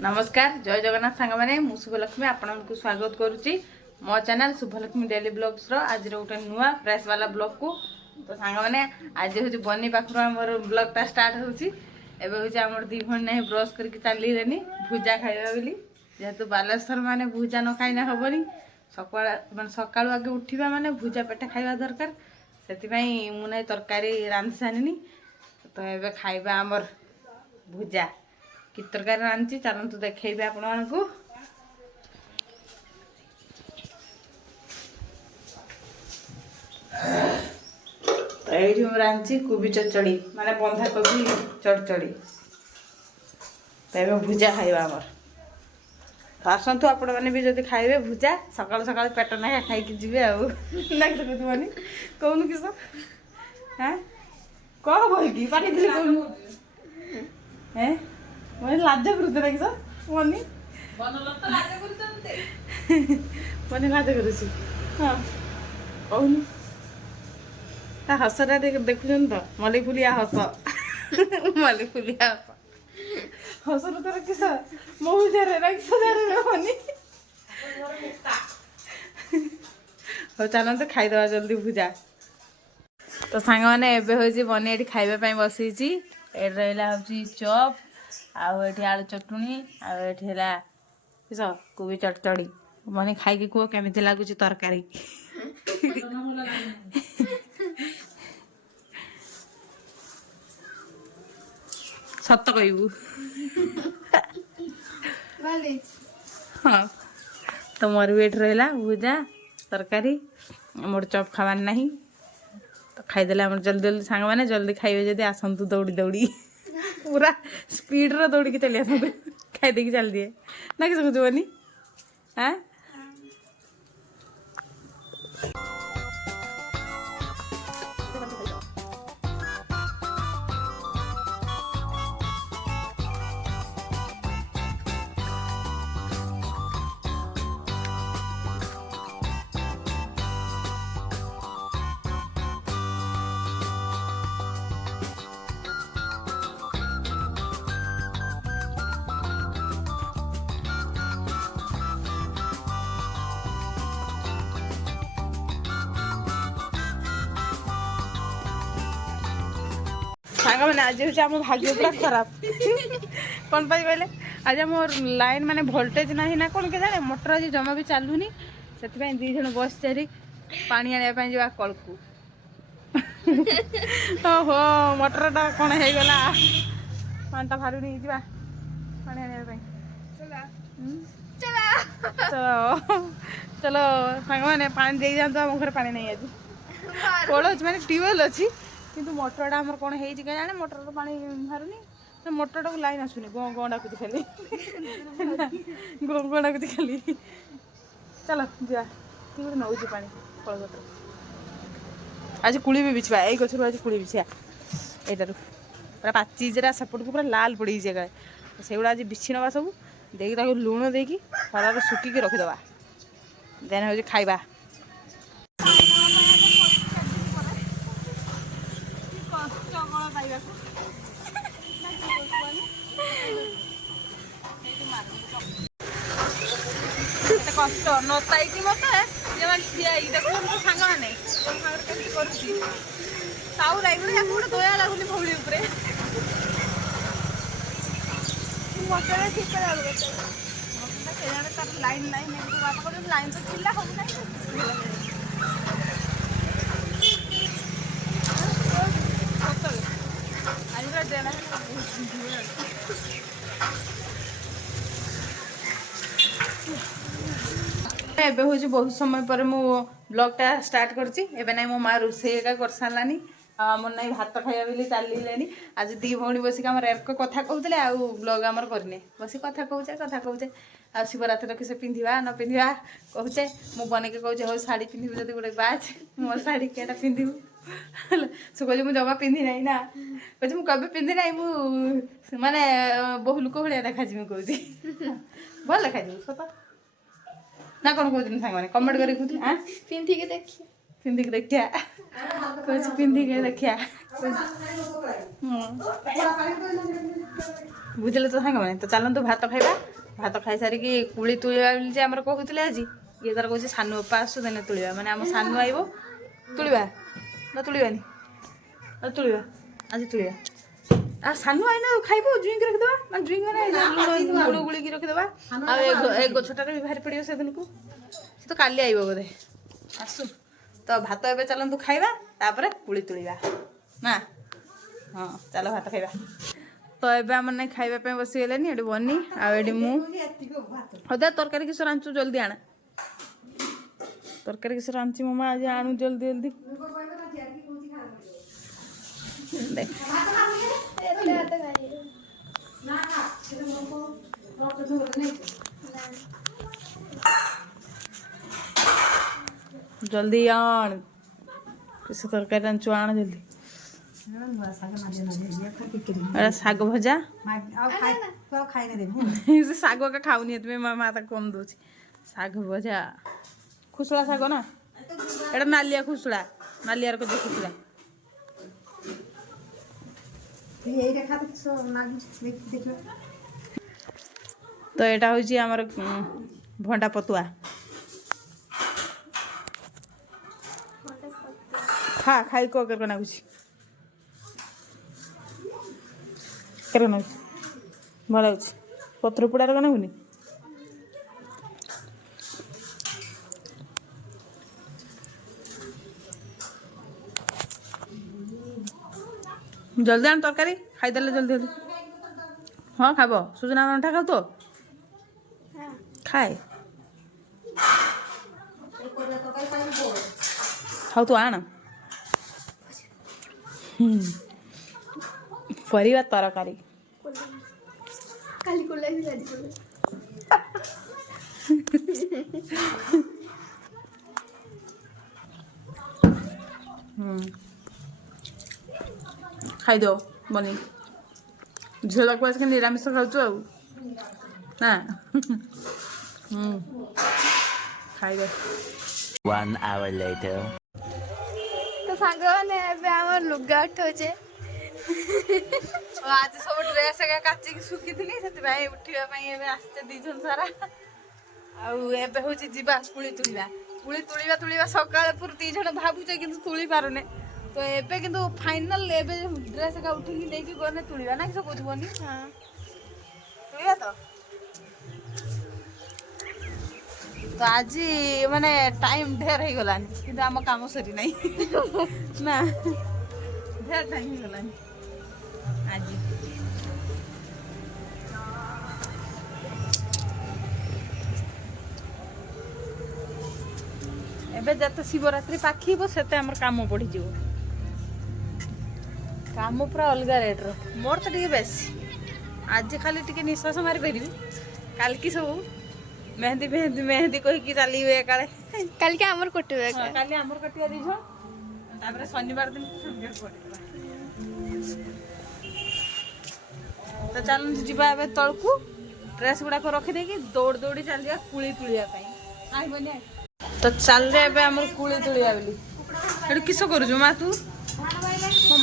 नमस्कार जय जगन्नाथ सांग मैंने मु शुभलक्ष्मी आपको स्वागत करुच्ची मो चैनल शुभलक्ष्मी डेली ब्लॉग्स आज गोटे नुआ फ्रेश वाला ब्लॉग को तो सांग मैंने आज हूँ बनी पाखर आमर ब्लॉगटा स्टार्ट होची एबे हूँ आमर दी भण नहीं ब्रश करके चलिए भुजा खाइबा बोली जेहेतु बालेश्वर माने भुजा न खाइना हेनी सकाळ माने सकाळु आगे उठिबा माने भुजा पेटा खाइबा दरकार से मुझे तरकारी रांधि सारिनी तो एबे खाइबा आमर भुजा कि तरकारी रांधि चलतु देखेबे आपण मानकु तो ये रांधि कोबी चचड़ी माने बंधा कोबी चढ़चड़ी तो ये भुजा खाइबा आमर तो आसतु आपण मैंने भी जब खाइबे भुजा सकाल सकाल पेट ना खाई जी आनी कौन किस हाँ कह बोल पानी हैं मैं लाज करूते ना किस मनी मनी लाज करुची हाँ कहूनी ता हसटा देखुन तो मल्ली फुलिया हस मल्ली फुलिया हस हसर तर किस महुजारे ना किस मनी हो चलते खाईदे जल्दी भुजा तो सांग मैंने एबे बनी ये खाइबा बसी ये रहा हूँ चप आठ आलू चटुणी आला किस कोबी चटचड़ी मनी खाई कह केमी लगुच तरकारी सत कहबू हाँ तो मोर भी ये रहा भुजा तरकारी मोर चप खावार नहीं तो खाईदे आम जल्दी जल्दी सांग मैंने जल्दी खाइबे जदि आसतु दौड़ी दौड़ी पूरा स्पीड रे दौड़ी के चली आसतु खाईदे चल दिए ना किस बुझबनी हाँ सांग मैंने आज हूँ आम भाग्य पूरा खराब कौन पाई कहले आज मोर लाइन माने वोल्टेज ना ना कौन के जाने मोटर आज जमा भी चलूनी से दी जन बस चारी पानी आने जा कल को ओहो मोटरटा कौन हो गला पानीटा बाहर जा पानी आने चलो चलो सांग मैंने पानी दे जातु आम घर पानी नहीं आज कल अच्छी माने ट्यूबवेल अच्छी किंतु मोटरटा आमर कौन है जाने मोटर तो पानी बाहर मोटरटा को लाइन आसुनी गँ गँ डाकुच खाली गँ गँ डाकुच खाली चलो जा गोटे नौ पानी कलपत्र आज कुड़ी भी बिछवा यही गचर आज कुड़ी बिछा यू पूरा पाचिजरा सेपट को पूरा लाल पड़ी जगह से गुड़ा आज बिछी नवा सब देखिए लुण देकी खरार सुखिकी रखीदे देन हूँ खाइबा कष्ट नई मत देखो सांग मैंने ताऊ लगे गोटे दया लगुनि भौली तार लाइन लाइन लाइन तो चिल्ला हो एबे हूँ बहुत समय पर मु ब्लॉगटा स्टार्ट करची एबे नहीं मो माँ रोषे कर सारानी आमर नहीं भात खाइबा बोली चलिए आज दी भौणी बसिक आम एरक कथा कहते आउ ब्लॉग आमर करने बस कथा कहचे आ शिवरात्रि किसे पिंधा न पिंधा कहचे मु बन के कहूँ हो शाढ़ी पिंधु जब गोटे बाज मो शाढ़ी क्या पिंधु से कहे मुझे जमा पिंधि ना ना कहे मुझे पिंधि ना मु माने बहु लोक भाया देखा कहूँ भल देखा सत ना कौन कहते सांग मैंने कमेंट कर पिंधिक देखिए पिंधिक देखिया पिंधिक देखिया बुझे तो सांग मैंने तो चलतु भात खाइबा भात खाई सारिकी कुली तुलिया जे आमर कहूले आज ये तार कहे सानू बापा आसु देने तुलिया माने आम सानू आइब तुलिबा ना तुलिबानी ना तुलिबा आज तुलिया आ सानू आइना खाइब जुईक रखिदेबा माने जुईक माने गुड़ गुड़ी रखिदेबा आ ए गछटारे भी भारी पड़ियो से दिन को से तो काली आइब बोधे आसु तो भात एबे चलतु खाइबा तापर कुली तुलिबा ना हाँ चलो भात खाइबा तो एबे आम ना खाइबा पे बसी गलेनी एडी बनी आ एडी मु हदा तरकारी किस रांचु जल्दी आना तरकारी किस रांची मम्मा आज आणु जल्दी जल्दी देख जल्दी आन किस तरकारी रांचु आन जल्दी शाग भजा शाग का खाऊनी तुम्हें मामा कम दूसरी शाग भजा खुसला शाग ना एटा नालिया खुसला नालिया को खुसला तो यहाँ हूँ आमर भंडा पतुआ खा खाई को नागुच भल लाଗୁଛି पत्र पोड़ार कौन नागुनि जल्दी आन तरकारी खाईदे जल्दी जल्दी हाँ खाब सुजना अंठा खाऊ तो खाए खाऊ तो आन परिवा तरकारी खाई दो बनी झील को आज निरामिष खाऊ ना खाई दे 1 hour later तो सांग मैंने लुगा उठाऊे आज सब ड्रेस काचिकी सुखी से उठा आसते दी जन सारा आबे हूँ जीवा कुली तुलिया तुलिया तुलिया सकाल पूरा दी जन भावुचे कि तुली पारुने तो एबे किंतु फाइनल एबे ड्रेस का उठिकी लेके गने तुलिया ना कि कौन बनी तुलिया तो आज माने टाइम ढेर हो गलानी किंतु आम काम सरी नहीं ना ढेर टाइम हो गलानी आज एबे जत शिवरात्रि पाखीब सेते हमर काम बढ़ी जीव काम पूरा अलग रेट रो मोर तो टिके बेसी आज खाली टिके निश्वास मारी पारि काल की सब मेहंदी मेहंदी मेहंदी कही चलिए काले कल के आमर कटवे काली आमर कटिया दी तापर शनिवार दिन सब्जेक्ट पड़े तो चल जीवा ए तलकू ड्रेस गुड़ाक रखीदे दौड़ दौड़ी चलिए कुली तुलिया आईबनी तो चल रे ए आमर कुली तुलिया बोली किस करूँ माँ तू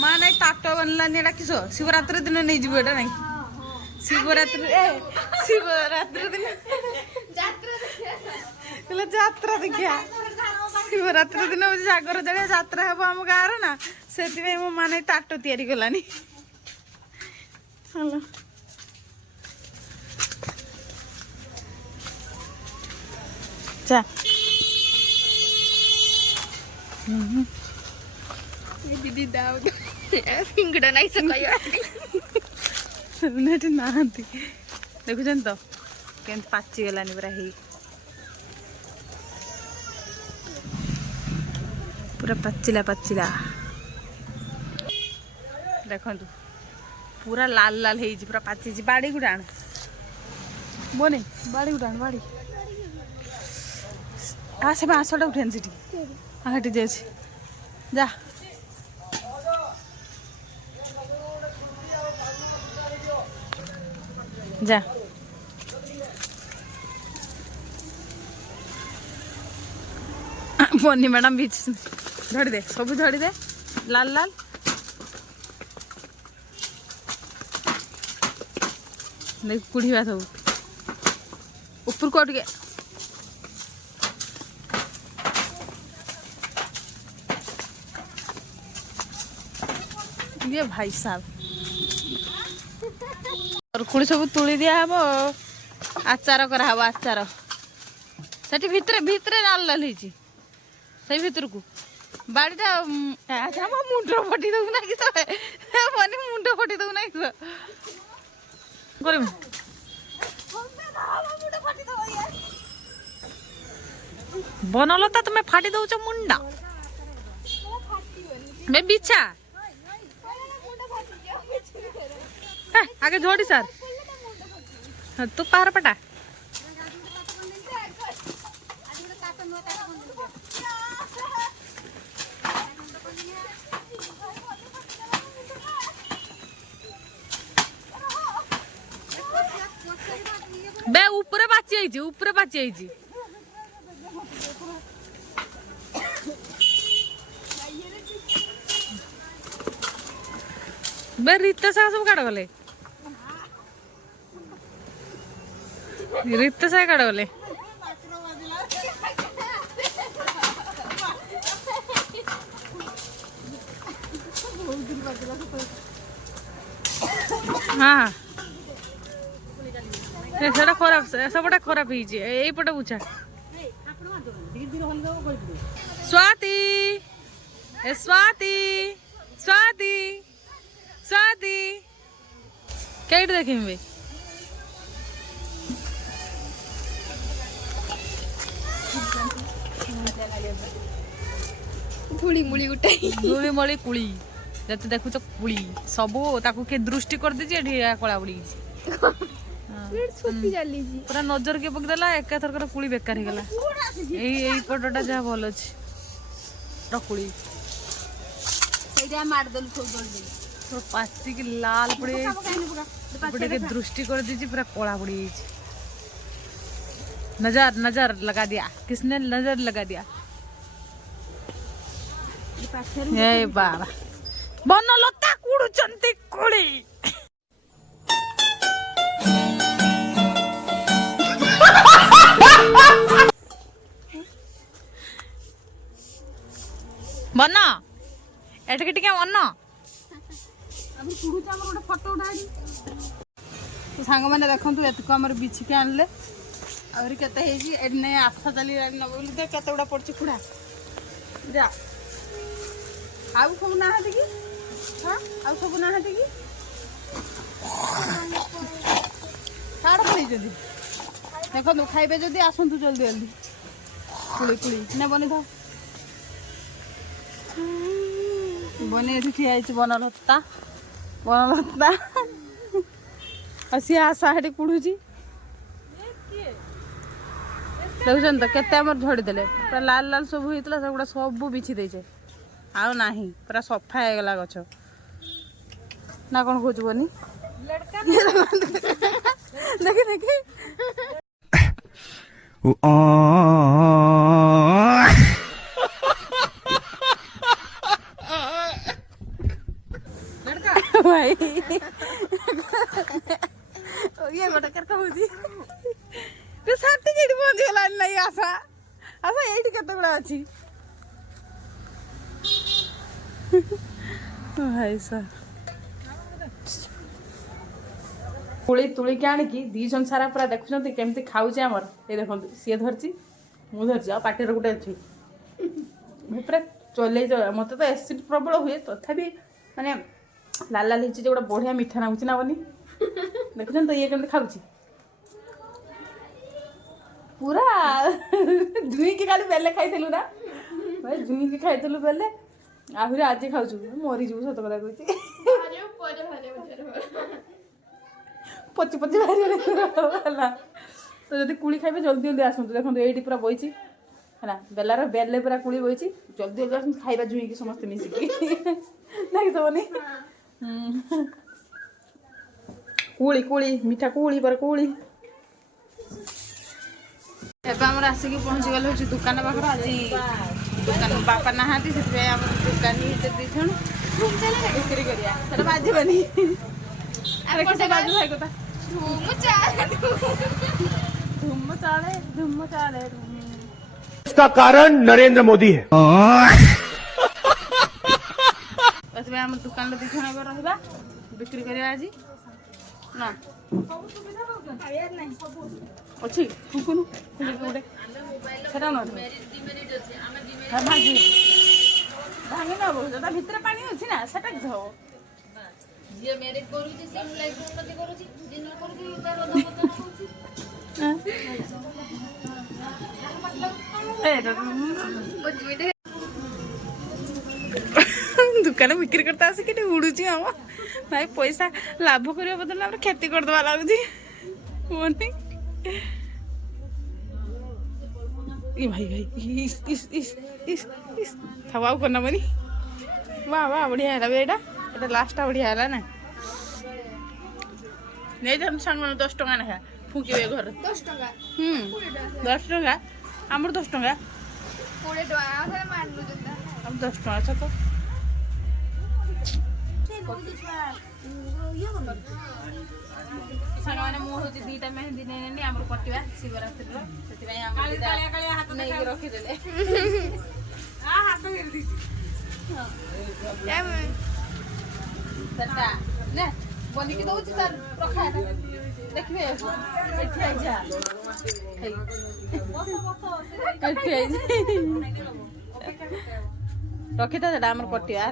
माँ ना टाट बनलानी एटा किस शिवरात्रि दिन नहीं जीव एटा नहीं शिवरात्रि दिन जात्रा देखिया शिवरात्रि दिन हूँ जागर जगह जात्रा हम आम गाँव ना से मो माँ ना टाट तैयारी कलानी हेलो चा दीदी दाव फिंगड़ा नहीं सकाया नेट नाहंती देखुछन तो केंत पाची गलानी पूरा ही पूरा पाचिला पाचिला देखंतु पूरा लाल लाल है पूरा पाची बाड़ी गुड़ा आण बोने बाड़ी गुड़ा आण बाड़ी आ से बांसटा उठेन सीटी आ हटी जाए जा जा बनी मैडम बीच धड़ी दे सब धड़ी दे लाल लाल देख कुढ़िया सब ऊपर को टिके ये भाई साहब और कुड़ी सब तुली दिया हम आचार करा हबो आचार सेठी भितरे भितरे लाल लाल ହେଇଛି ସେଇ ଭିତରକୁ ବାଡ଼ିଟା ଆଚ୍ଛା ମୋ ମୁଣ୍ଡ ଫଟି ଦଉ ନା କି ତଳେ ମାନେ ମୁଣ୍ଡ ଫଟି ଦଉ ନା କି କରିବୁ ବନଲତା ତମେ ଫାଟି ଦଉଛ ମୁଣ୍ଡ ବେ ବିଛା आगे जोड़ी सर तू पार पटा बे ऊपर बाची आई बे रीत सा सब काट गले रीत सा काट गले हाँ सेटा खराब सबटा खराब ହେଇଛି ଏଇ ପଟେ ବୁଝା स्वाति ए स्वाति स्वाति स्वाति कैट देखिए धूली मुली गुटाई धूली मली कुली जते देखु तो कुली सबो ताकू के दृष्टि कर दीजिए एठी कला बुड़ी सुखी जाली जी पूरा नजर के पकदेला एका थरकर कुली बेकार ही गला एई पटटा जा भल अछि रकुली ସେଇଟା ମାର ଦଲ ଖୋ ଦल दे तो पाची की लाल पड़े पड़े के दृष्टि कर दीजिए पूरा कोला पड़ी नजर नजर लगा दिया किसने नजर लगा दिया ए बाबा बनलता कुडुचंती कोली बन एटके टिके मन फोटो उठा तो सांग मैंने देखु एतक आम बिछिके आनले आहरी केते नहीं आशा चली न बोली दे केते गुड़ा पड़ी खुड़ा जा आउ सब ना कि हाँ आउ सब ना कि साड़ पड़ी देखो खाइबे जदि आसतु जल्दी जल्दी कुड़ी कुड़ी ने बनी था बने ठिया बनलता बनलता सी आशा हेटी कुड़ुची देखुन तो केते झड़ीदे पूरा लाल लाल सब होता सेगुड़ा सब बिछी देचे आउ नाही पूरा सफा हो गला गछ ना कौन खोजबनी देखी देखी भाई ये गोटे केरका होजी तो सर्टिफिकेट पहुंच गला नहीं आशा आशा एठी केते गुड़ा अछि भाई सा कुली तुली के आनी की दी जन सारा पूरा देखुछंती केमती खाउचे हमर ए देखंतु सी धरची मु धरची आ पाटेर गुटे अछि मैं पूरा चले मते तो एसिड प्रबल हुए तथापि माने लाल लाल हिची गोटे बढ़िया मीठा नागुची ना बनी देखुन तो ये केमती खाउची पूरा जुई के खाली बेले खाइथिलु ना भाई जुई के खाइथिलु बेले आहुरी आज खाउछु मरी जीव सत कथा कहूची पची पची बाहरी होला तो जदि कुली खाइबे जल्दी जल्दी आसंतु देखंतु एठी पूरा बइची हैना बेलार बेले पूरा कुली बइची जल्दी जल्दी आसंतु खाइबा जुई के समस्त मिसिकी नाही तो बनी कुली कुली मीठा कुली पर कुली एबे हमर आसिक पहुंच गल होची दुकान पाखर आज दुकान बापा नहाती से दुकान ही दी छन बिक्री करिया सर बाजी बनी अरे किसे बाजू भाई कोता धूम चाले इसका कारण नरेंद्र मोदी है। बस आम दुकान दी जण रहा बिक्री करवा आज ना अच्छी फुकुनु गोटे सेटा न भांगी भांगी नब जो भितर पानी अच्छी ना सेटा कि हम जे मैरिज करूची से लाइफ उन्नति करूची जे न करूची तार दबदब होची दुकान बिक्री करता आसी कि उड़ूची हम भाई पैसा लाभ करने बदल हम क्षति करदे लगुच भाई भाई इस इस इस इस थवा करना बनी वाह वाह बढ़िया है बेटा ये लास्ट बढ़िया है ना नहीं तो हम सांग 10 टका ना फुंके घर 10 टका 10 टका आमर 10 टका 20 टका आधे मानलु जंदा हम 10 टका अच्छा तो साने मु हूँ दीटा मेहंदी नहीं आम कटा शिवरात्रि नहीं रखीदे बनिकी दौर रखा देखिए रखी था आम कटिया है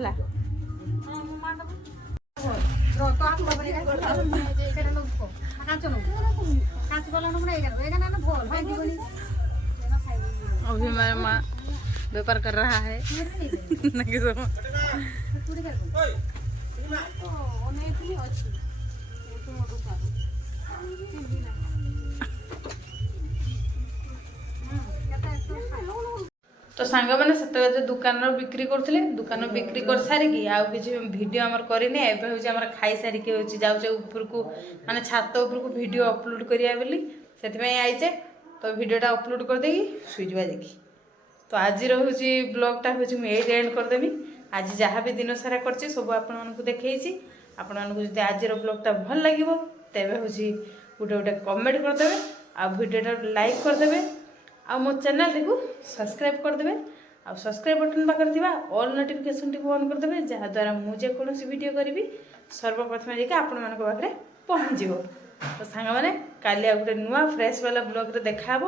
अभी मेरा माँ व्यापार कर रहा है तो सांग मैंने से दुकान बिक्री करते दुकान बिक्री कर सारिकी आउ कि भिड आम करनी एवं खाई सारिकी जाऊे उपरकू माने छात उपरकू भिड अपलोड करिया बोली से आईचे तो भिडटा अपलोड करदे शुईजा देखी तो आज हूँ ब्लॉगटा हूँ मुझे एंड करदेवी आज जहाँ भी दिन सारा कर सब आपको देखी आपण मानक आज ब्लॉगटा भल लगे तेरे हूँ गोटे गोटे कमेंट करदे आ भिडटा लाइक करदे आ मो चैनल को सब्सक्राइब करदे आ सब्सक्राइब बटन पाखे ऑल नोटिफिकेशन टी ऑन करदे जहाँद्वारा मुझे कौन वीडियो करी सर्वप्रथम जाके आपण मान पाखे पहुँच तो सांग मैंने काली गोटे नुआ फ्रेश वाला ब्लॉग रे देखा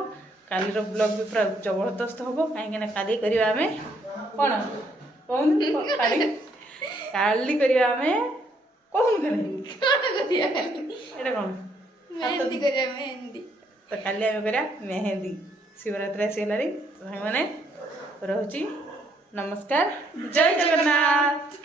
काली ब्लॉग भी पूरा जबरदस्त हम कहीं काली करवा आम कौन कहून काली करवा आम कहून एटा कौन मेहंदी करिया मेहंदी तो काली आम करा मेहंदी शिवरात्रि आसगलानी तो मैंने रोची नमस्कार जय जगन्नाथ।